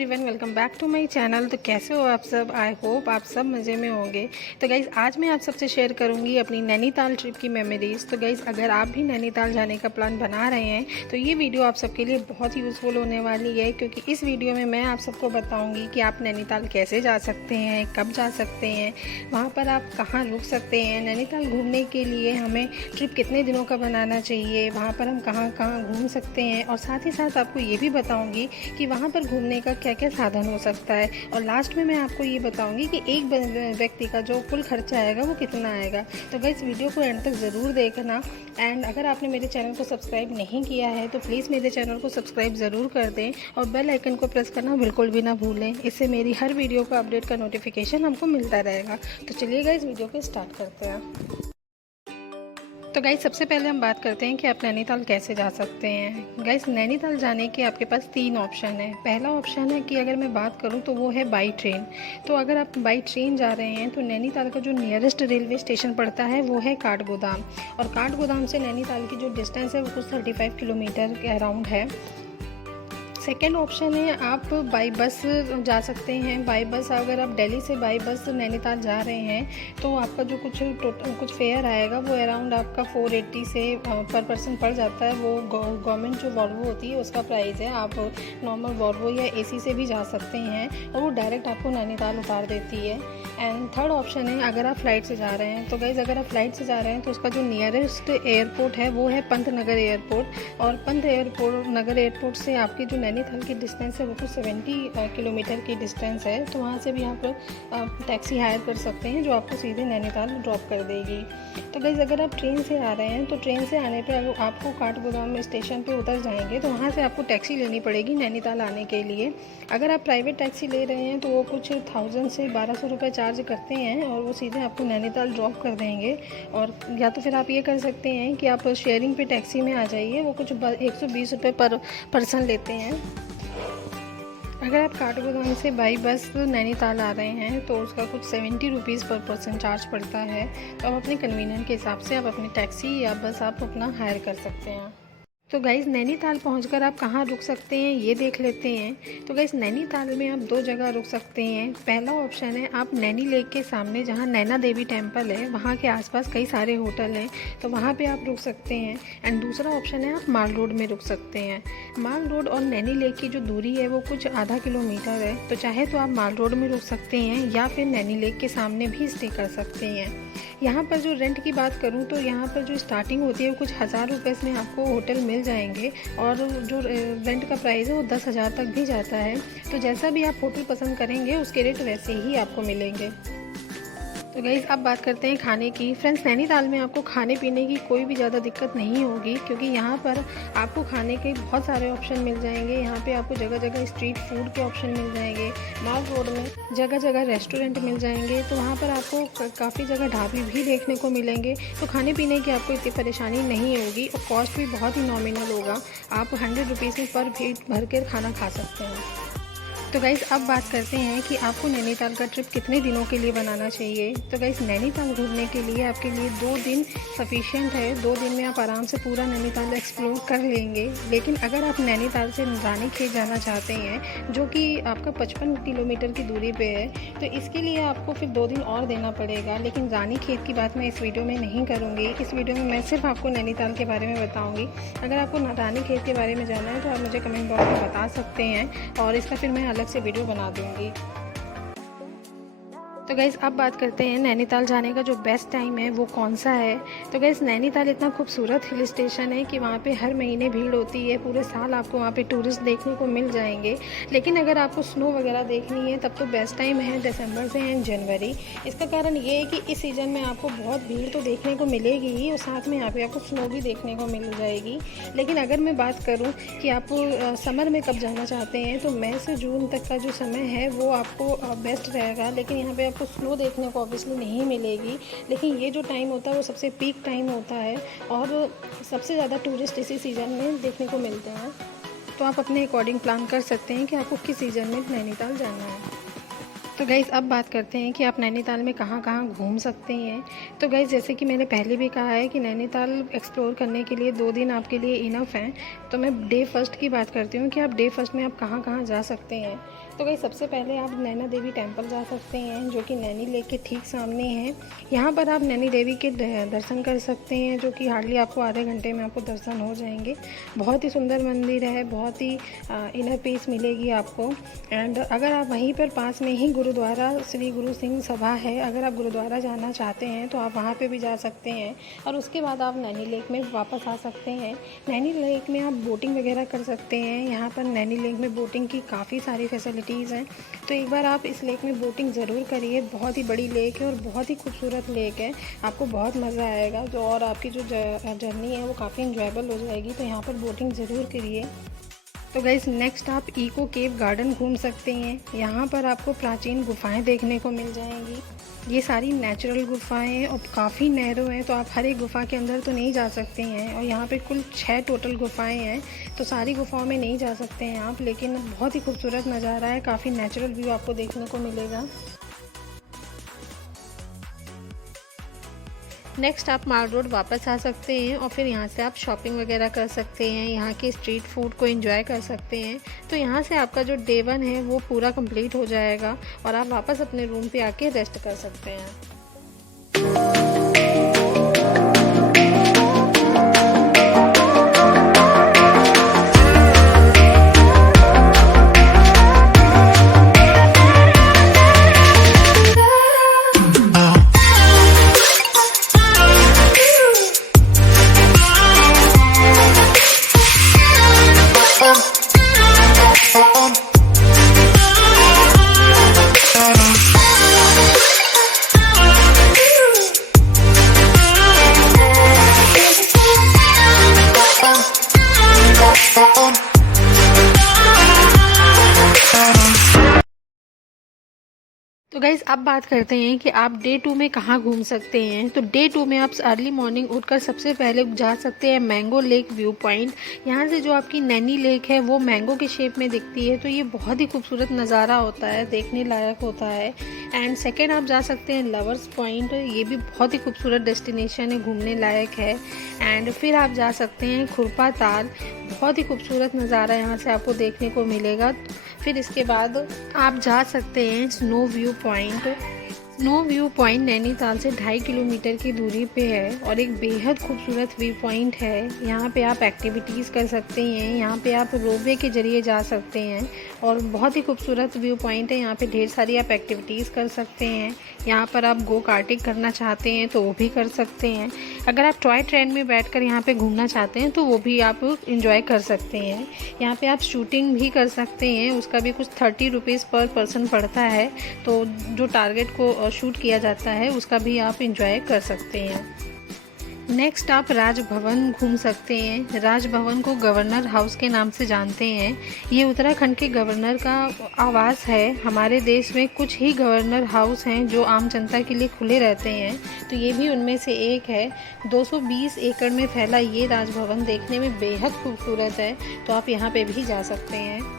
Everyone, welcome back to my channel. तो कैसे हो आप सब? आई होप आप सब मज़े में होंगे। तो गाइज़ आज मैं आप सबसे शेयर करूंगी अपनी नैनीताल ट्रिप की मेमोरीज़। तो गाइज़ अगर आप भी नैनीताल जाने का प्लान बना रहे हैं तो ये वीडियो आप सबके लिए बहुत ही यूज़फुल होने वाली है, क्योंकि इस वीडियो में मैं आप सबको बताऊँगी कि आप नैनीताल कैसे जा सकते हैं, कब जा सकते हैं, वहाँ पर आप कहाँ रुक सकते हैं, नैनीताल घूमने के लिए हमें ट्रिप कितने दिनों का बनाना चाहिए, वहाँ पर हम कहाँ कहाँ घूम सकते हैं, और साथ ही साथ आपको ये भी बताऊँगी कि वहाँ पर घूमने का क्या क्या साधन हो सकता है। और लास्ट में मैं आपको ये बताऊंगी कि एक व्यक्ति का जो कुल खर्चा आएगा वो कितना आएगा। तो गाइस वीडियो को एंड तक ज़रूर देखना। एंड अगर आपने मेरे चैनल को सब्सक्राइब नहीं किया है तो प्लीज़ मेरे चैनल को सब्सक्राइब ज़रूर कर दें और बेल आइकन को प्रेस करना बिल्कुल भी ना भूलें। इससे मेरी हर वीडियो का अपडेट का नोटिफिकेशन हमको मिलता रहेगा। तो चलिए गाइस वीडियो को स्टार्ट करते हैं। तो गाइस सबसे पहले हम बात करते हैं कि आप नैनीताल कैसे जा सकते हैं। गाइस नैनीताल जाने के आपके पास 3 ऑप्शन है। पहला ऑप्शन है कि अगर मैं बात करूं तो वो है बाई ट्रेन। तो अगर आप बाई ट्रेन जा रहे हैं तो नैनीताल का जो नियरेस्ट रेलवे स्टेशन पड़ता है वो है काठगोदाम, और काठगोदाम से नैनीताल की जो डिस्टेंस है वो कुछ 35 किलोमीटर के अराउंड है। सेकेंड ऑप्शन है आप बाई बस जा सकते हैं। बाई बस अगर आप दिल्ली से बाई बस नैनीताल जा रहे हैं तो आपका जो कुछ फेयर आएगा वो अराउंड आपका 480 से पर पर्सन पड़ जाता है। वो गवर्नमेंट जो वॉल्वो होती है उसका प्राइस है। आप नॉर्मल वॉल्वो या एसी से भी जा सकते हैं और वो डायरेक्ट आपको नैनीताल उतार देती है। एंड थर्ड ऑप्शन है अगर आप फ्लाइट से जा रहे हैं। तो गाइज़ अगर आप फ्लाइट से जा रहे हैं तो उसका जो नियरेस्ट एयरपोर्ट है वो है पंतनगर एयरपोर्ट, और नगर एयरपोर्ट से आपकी जो नैनीताल की डिस्टेंस है वो कुछ 70 किलोमीटर की डिस्टेंस है। तो वहाँ से भी आप टैक्सी हायर कर सकते हैं जो आपको सीधे नैनीताल ड्रॉप कर देगी। तो गाइज़ अगर आप ट्रेन से आ रहे हैं तो ट्रेन से आने पे अगर आपको काठगोदाम स्टेशन पे उतर जाएंगे तो वहाँ से आपको टैक्सी लेनी पड़ेगी नैनीताल आने के लिए। अगर आप प्राइवेट टैक्सी ले रहे हैं तो वो कुछ 1000 से 1200 रुपये चार्ज करते हैं और वो सीधे आपको नैनीताल ड्रॉप कर देंगे। और या तो फिर आप ये कर सकते हैं कि आप शेयरिंग पे टैक्सी में आ जाइए, वो कुछ 120 रुपये पर पर्सन लेते हैं। अगर आप काठगोदाम से बाई बस नैनीताल आ रहे हैं तो उसका कुछ 70 रुपीज़ पर पर्सन चार्ज पड़ता है। तो आप अपने कन्वीनियंट के हिसाब से आप अपनी टैक्सी या बस आप अपना हायर कर सकते हैं। तो गाइज़ नैनीताल पहुंचकर आप कहाँ रुक सकते हैं ये देख लेते हैं। तो गाइज़ नैनीताल में आप 2 जगह रुक सकते हैं। पहला ऑप्शन है आप नैनी लेक के सामने जहाँ नैना देवी टेम्पल है वहाँ के आसपास कई सारे होटल हैं, तो वहाँ पे आप रुक सकते हैं। एंड दूसरा ऑप्शन है आप माल रोड में रुक सकते हैं। माल रोड और नैनी लेक की जो दूरी है वो कुछ आधा किलोमीटर है, तो चाहे तो आप माल रोड में रुक सकते हैं या फिर नैनी लेक के सामने भी स्टे कर सकते हैं। यहाँ पर जो रेंट की बात करूँ तो यहाँ पर जो स्टार्टिंग होती है वो कुछ 1000 रुपये में आपको होटल मिल जाएंगे, और जो रेंट का प्राइस है वो 10,000 तक भी जाता है। तो जैसा भी आप होटल पसंद करेंगे उसके रेट वैसे ही आपको मिलेंगे। तो गाइज़ अब बात करते हैं खाने की। फ्रेंड्स नैनीताल में आपको खाने पीने की कोई भी ज़्यादा दिक्कत नहीं होगी, क्योंकि यहाँ पर आपको खाने के बहुत सारे ऑप्शन मिल जाएंगे। यहाँ पे आपको जगह जगह स्ट्रीट फूड के ऑप्शन मिल जाएंगे। माल रोड में जगह जगह रेस्टोरेंट मिल जाएंगे, तो वहाँ पर आपको काफ़ी जगह ढाबे भी देखने को मिलेंगे। तो खाने पीने की आपको इतनी परेशानी नहीं होगी और कॉस्ट भी बहुत ही नॉमिनल होगा। आप 100 रुपीज़ में पर प्लेट भर कर खाना खा सकते हैं। तो गाइज़ अब बात करते हैं कि आपको नैनीताल का ट्रिप कितने दिनों के लिए बनाना चाहिए। तो गाइज़ नैनीताल घूमने के लिए आपके लिए 2 दिन सफिशिएंट है। 2 दिन में आप आराम से पूरा नैनीताल एक्सप्लोर कर लेंगे। लेकिन अगर आप नैनीताल से रानीखेत जाना चाहते हैं जो कि आपका 55 किलोमीटर की दूरी पे है, तो इसके लिए आपको फिर 2 दिन और देना पड़ेगा। लेकिन रानीखेत की बात मैं इस वीडियो में नहीं करूँगी। इस वीडियो में मैं सिर्फ आपको नैनीताल के बारे में बताऊँगी। अगर आपको रानीखेत के बारे में जानना है तो आप मुझे कमेंट बॉक्स में बता सकते हैं और इसका फिर मैं अलग से वीडियो बना दूंगी। तो गाइज़ अब बात करते हैं नैनीताल जाने का जो बेस्ट टाइम है वो कौन सा है। तो गाइज़ नैनीताल इतना खूबसूरत हिल स्टेशन है कि वहाँ पे हर महीने भीड़ होती है। पूरे साल आपको वहाँ पे टूरिस्ट देखने को मिल जाएंगे। लेकिन अगर आपको स्नो वगैरह देखनी है तब तो बेस्ट टाइम है दिसंबर से एंड जनवरी। इसका कारण ये है कि इस सीज़न में आपको बहुत भीड़ तो देखने को मिलेगी ही और साथ में यहाँ पे आपको स्नो भी देखने को मिल जाएगी। लेकिन अगर मैं बात करूँ कि आप समर में कब जाना चाहते हैं तो मई से जून तक का जो समय है वो आपको बेस्ट रहेगा। लेकिन यहाँ पे आपको स्नो देखने को ऑब्वियसली नहीं मिलेगी। लेकिन ये जो टाइम होता है वो सबसे पीक टाइम होता है और सबसे ज़्यादा टूरिस्ट इसी सीज़न में देखने को मिलते हैं। तो आप अपने अकॉर्डिंग प्लान कर सकते हैं कि आपको किस सीज़न में नैनीताल जाना है। तो गाइज़ अब बात करते हैं कि आप नैनीताल में कहाँ कहाँ घूम सकते हैं। तो गाइज़ जैसे कि मैंने पहले भी कहा है कि नैनीताल एक्सप्लोर करने के लिए 2 दिन आपके लिए इनफ हैं। तो मैं डे फर्स्ट की बात करती हूँ कि आप डे फर्स्ट में आप कहाँ कहाँ जा सकते हैं। तो गाइस सबसे पहले आप नैना देवी टेंपल जा सकते हैं, जो कि नैनी लेक के ठीक सामने है। यहाँ पर आप नैनी देवी के दर्शन कर सकते हैं, जो कि हार्डली आपको आधे घंटे में आपको दर्शन हो जाएंगे। बहुत ही सुंदर मंदिर है, बहुत ही इनर पीस मिलेगी आपको। एंड अगर आप वहीं पर पास में ही गुरुद्वारा श्री गुरु सिंह सभा है, अगर आप गुरुद्वारा जाना चाहते हैं तो आप वहाँ पर भी जा सकते हैं। और उसके बाद आप नैनी लेक में वापस आ सकते हैं। नैनी लेक में आप बोटिंग वगैरह कर सकते हैं। यहाँ पर नैनी लेक में बोटिंग की काफ़ी सारी फैसिलिटीज़ हैं, तो एक बार आप इस लेक में बोटिंग ज़रूर करिए। बहुत ही बड़ी लेक है और बहुत ही खूबसूरत लेक है, आपको बहुत मज़ा आएगा। जो और आपकी जो जर्नी है वो काफ़ी इंजॉयबल हो जाएगी, तो यहाँ पर बोटिंग ज़रूर करिए। तो गाइस नेक्स्ट आप इको केव गार्डन घूम सकते हैं। यहाँ पर आपको प्राचीन गुफाएं देखने को मिल जाएंगी। ये सारी नेचुरल गुफाएं हैं और काफ़ी नैरो हैं, तो आप हर एक गुफा के अंदर तो नहीं जा सकते हैं। और यहाँ पे कुल 6 टोटल गुफाएं हैं, तो सारी गुफाओं में नहीं जा सकते हैं आप, लेकिन बहुत ही खूबसूरत नज़ारा है, काफ़ी नेचुरल व्यू आपको देखने को मिलेगा। नेक्स्ट आप माल रोड वापस आ सकते हैं और फिर यहाँ से आप शॉपिंग वगैरह कर सकते हैं, यहाँ के स्ट्रीट फूड को एंजॉय कर सकते हैं। तो यहाँ से आपका जो डे 1 है वो पूरा कंप्लीट हो जाएगा और आप वापस अपने रूम पे आके रेस्ट कर सकते हैं। तो गाइज़ अब बात करते हैं कि आप डे 2 में कहाँ घूम सकते हैं। तो डे 2 में आप अर्ली मॉर्निंग उठकर सबसे पहले जा सकते हैं मैंगो लेक व्यू पॉइंट। यहाँ से जो आपकी नैनी लेक है वो मैंगो के शेप में दिखती है, तो ये बहुत ही खूबसूरत नज़ारा होता है, देखने लायक होता है। एंड सेकेंड आप जा सकते हैं लवर्स पॉइंट, ये भी बहुत ही खूबसूरत डेस्टिनेशन है, घूमने लायक है। एंड फिर आप जा सकते हैं खुरपा ताल, बहुत ही खूबसूरत नज़ारा यहाँ से आपको देखने को मिलेगा। फिर इसके बाद आप जा सकते हैं snow view point. Snow view point Nainital से 2.5 किलोमीटर की दूरी पे है और एक बेहद खूबसूरत व्यू पॉइंट है। यहाँ पे आप एक्टिविटीज़ कर सकते हैं, यहाँ पे आप रोपवे के ज़रिए जा सकते हैं और बहुत ही खूबसूरत व्यू पॉइंट है। यहाँ पे ढेर सारी आप एक्टिविटीज़ कर सकते हैं। यहाँ पर आप गो कार्टिंग करना चाहते हैं तो वो भी कर सकते हैं। अगर आप टॉय ट्रेन में बैठकर यहाँ पे घूमना चाहते हैं तो वो भी आप इंजॉय कर सकते हैं। यहाँ पे आप शूटिंग भी कर सकते हैं, उसका भी कुछ 30 रुपीज़ पर पर्सन पड़ता है, तो जो टारगेट को शूट किया जाता है उसका भी आप इंजॉय कर सकते हैं। नेक्स्ट आप राजभवन घूम सकते हैं। राजभवन को गवर्नर हाउस के नाम से जानते हैं। ये उत्तराखंड के गवर्नर का आवास है। हमारे देश में कुछ ही गवर्नर हाउस हैं जो आम जनता के लिए खुले रहते हैं, तो ये भी उनमें से एक है। 220 एकड़ में फैला ये राजभवन देखने में बेहद खूबसूरत है, तो आप यहाँ पे भी जा सकते हैं।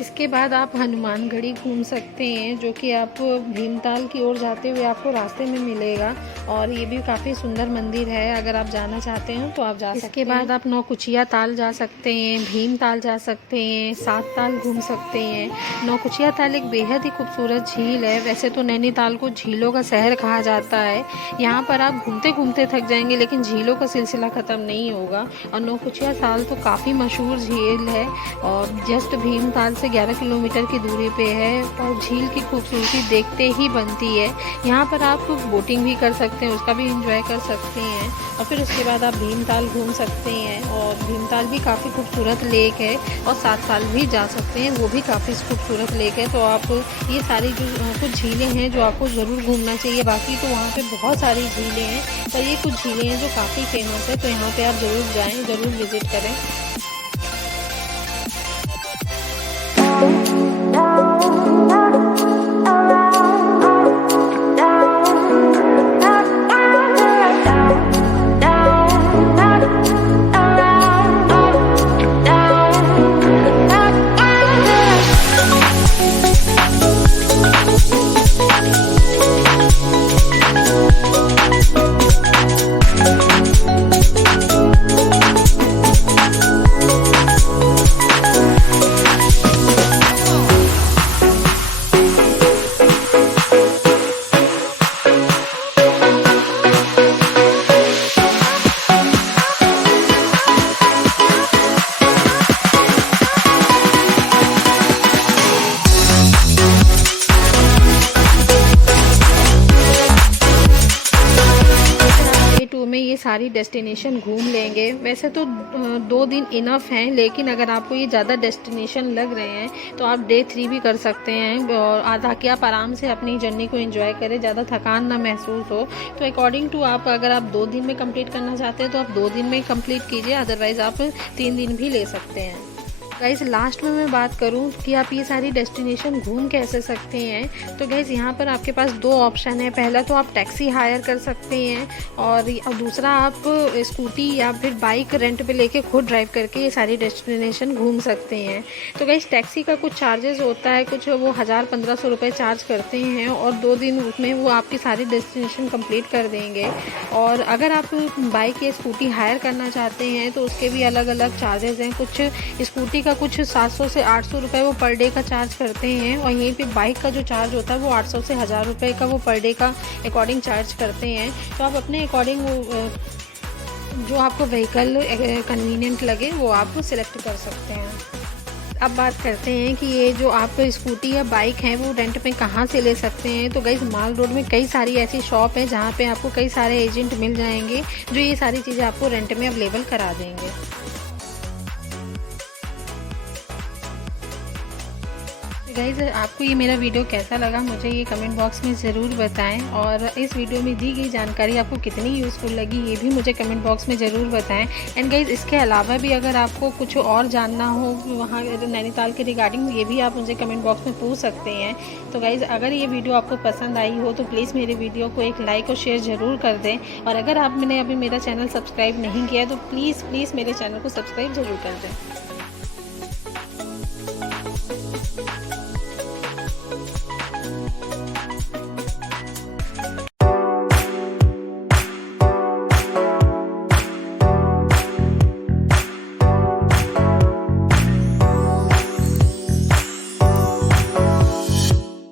इसके बाद आप हनुमानगढ़ी घूम सकते हैं, जो कि आप भीमताल की ओर जाते हुए आपको रास्ते में मिलेगा और ये भी काफ़ी सुंदर मंदिर है। अगर आप जाना चाहते हैं तो आप जा सकते हैं। इसके बाद आप नौकुचिया ताल जा सकते हैं, भीमताल जा सकते हैं, सात ताल घूम सकते हैं। नौकुचिया ताल एक बेहद ही खूबसूरत झील है। वैसे तो नैनीताल को झीलों का शहर कहा जाता है। यहाँ पर आप घूमते घूमते थक जाएंगे, लेकिन झीलों का सिलसिला ख़त्म नहीं होगा। और नौकुचिया ताल तो काफ़ी मशहूर झील है और जस्ट भीमताल से 11 किलोमीटर की दूरी पे है और झील की खूबसूरती देखते ही बनती है। यहाँ पर आप बोटिंग भी कर सकते हैं, उसका भी एंजॉय कर सकते हैं। और फिर उसके बाद आप भीमताल घूम सकते हैं और भीमताल भी काफ़ी खूबसूरत लेक है और सात ताल भी जा सकते हैं, वो भी काफ़ी खूबसूरत लेक है। तो आप ये सारी जो कुछ झीलें हैं जो आपको ज़रूर घूमना चाहिए। बाकी तो वहाँ पे बहुत सारी झीलें हैं, पर ये कुछ झीलें हैं जो काफ़ी फेमस है, तो यहाँ पे आप ज़रूर जाएँ, ज़रूर विज़िट करें। ये सारी डेस्टिनेशन घूम लेंगे। वैसे तो 2 दिन इनफ हैं, लेकिन अगर आपको ये ज़्यादा डेस्टिनेशन लग रहे हैं तो आप डे 3 भी कर सकते हैं, और ताकि आप आराम से अपनी जर्नी को एंजॉय करें, ज़्यादा थकान ना महसूस हो। तो अकॉर्डिंग टू आप, अगर आप 2 दिन में कंप्लीट करना चाहते हैं तो आप 2 दिन में कंप्लीट कीजिए, अदरवाइज़ आप 3 दिन भी ले सकते हैं। गाइज़ लास्ट में मैं बात करूं कि आप ये सारी डेस्टिनेशन घूम कैसे सकते हैं, तो गाइज़ यहाँ पर आपके पास 2 ऑप्शन है। पहला तो आप टैक्सी हायर कर सकते हैं, और दूसरा आप स्कूटी या फिर बाइक रेंट पे लेके खुद ड्राइव करके ये सारी डेस्टिनेशन घूम सकते हैं। तो गाइज़ टैक्सी का कुछ चार्जेस होता है, कुछ वो 1000-1500 रुपये चार्ज करते हैं, और 2 दिन उसमें वो आपकी सारी डेस्टिनेशन कंप्लीट कर देंगे। और अगर आप बाइक या स्कूटी हायर करना चाहते हैं तो उसके भी अलग अलग चार्जेस हैं। कुछ स्कूटी का कुछ 700 से 800 रुपये वो पर डे का चार्ज करते हैं, और यहीं पे बाइक का जो चार्ज होता है वो 800 से 1000 रुपये का वो पर डे का अकॉर्डिंग चार्ज करते हैं। तो आप अपने अकॉर्डिंग जो आपको व्हीकल कन्वीनियंट लगे वो आप सिलेक्ट कर सकते हैं। अब बात करते हैं कि ये जो आप स्कूटी या बाइक हैं वो रेंट पे कहाँ से ले सकते हैं। तो गाइस माल रोड में कई सारी ऐसी शॉप है जहाँ पे आपको कई सारे एजेंट मिल जाएंगे जो ये सारी चीज़ें आपको रेंट में अवेलेबल करा देंगे। गाइज़ आपको ये मेरा वीडियो कैसा लगा मुझे ये कमेंट बॉक्स में ज़रूर बताएं, और इस वीडियो में दी गई जानकारी आपको कितनी यूज़फुल लगी ये भी मुझे कमेंट बॉक्स में ज़रूर बताएं। एंड गाइज़ इसके अलावा भी अगर आपको कुछ और जानना हो वहाँ नैनीताल के रिगार्डिंग, ये भी आप मुझे कमेंट बॉक्स में पूछ सकते हैं। तो गाइज़ अगर ये वीडियो आपको पसंद आई हो तो प्लीज़ मेरे वीडियो को एक लाइक और शेयर ज़रूर कर दें, और अगर आपने अभी मेरा चैनल सब्सक्राइब नहीं किया तो प्लीज़ मेरे चैनल को सब्सक्राइब ज़रूर कर दें।